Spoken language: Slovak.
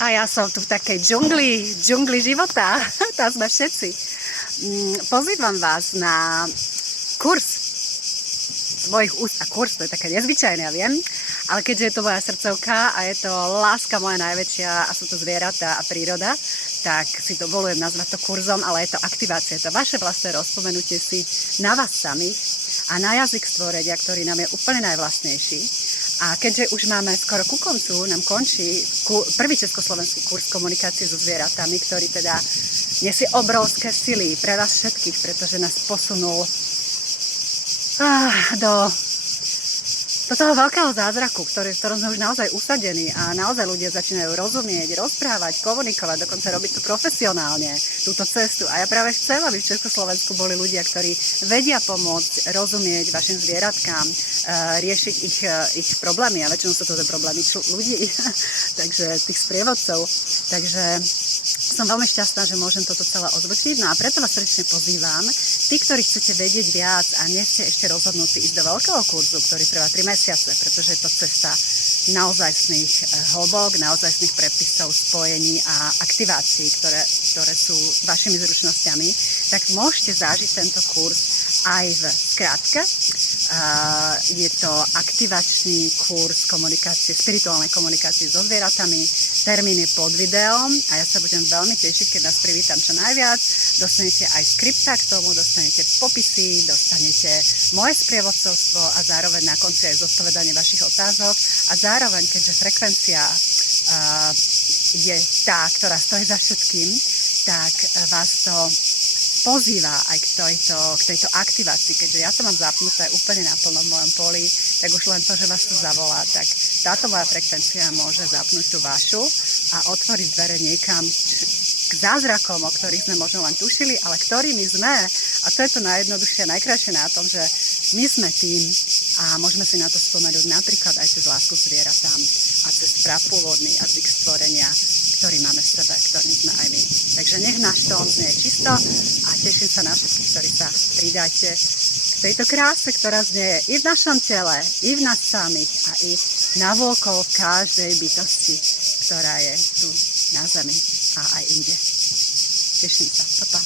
A ja som tu v takej džungli života. Tam sme všetci. Pozývam vás na kurz z mojich úst. A kurz, to je také nezvyčajné, ja viem. Ale keďže je to moja srdcovka a je to láska moja najväčšia a sú to zvieratá a príroda, tak si dovolujem nazvať to kurzom, ale je to aktivácia. Je to vaše vlastné rozpomenutie si na vás samých a na jazyk stvorenia, ktorý nám je úplne najvlastnejší. A keďže už máme skoro ku koncu, nám končí prvý československý kurz komunikácie so zvieratami, ktorý teda nesie obrovské sily pre vás všetkých, pretože nás posunul do toho veľkého zázraku, v ktorom sme už naozaj usadení a naozaj ľudia začínajú rozumieť, rozprávať, komunikovať, dokonca robiť to profesionálne, túto cestu. A ja práve chcem, aby v Československu boli ľudia, ktorí vedia pomôcť rozumieť vašim zvieratkám, riešiť ich problémy. A väčšinou sú to problémy ľudí, takže tých sprievodcov. Takže som veľmi šťastná, že môžem toto celé ozvučiť. No a preto vás srdečne pozývam. Tí, ktorí chcete vedieť viac a nie ste ešte rozhodnutí ísť do veľkého kurzu, ktorý trvá 3 mesiace, pretože je to cesta naozajstných hlbok, naozajstných prepisov, spojení a aktivácií, ktoré sú vašimi zručnosťami, tak môžete zažiť tento kurz aj v skratke. Je to aktivačný kurz komunikácie, spirituálnej komunikácie so zvieratami. Termín je pod videom a ja sa budem veľmi tešiť, keď nás privítam čo najviac. Dostanete aj skripta k tomu, dostanete popisy, dostanete moje sprievodcovstvo a zároveň na konci aj zodpovedanie vašich otázok. A zároveň, keďže frekvencia je tá, ktorá stojí za všetkým, tak vás to pozýva aj k tejto aktivácii. Keďže ja to mám zapnuté úplne naplno v mojom poli, tak už len to, že vás to zavolá, tak táto moja frekvencia môže zapnúť tú vašu a otvoriť dvere niekam k zázrakom, o ktorých sme možno len tušili, ale ktorými sme. A to je to najjednoduchšie a najkrajšie na tom, že my sme tým a môžeme si na to spomenúť napríklad aj cez lásku k zvieratám a cez prapôvodný jazyk stvorenia, ktorý máme v sebe, ktorým sme aj my. Takže nech náš tón znie čisto a teším sa na všetkých, ktorí sa pridáte k tejto kráse, ktorá znie i v našom tele, i v nás samých a i navôkol v každej bytosti, ktorá je tu na zemi a aj inde. Teším sa. Pa, pa.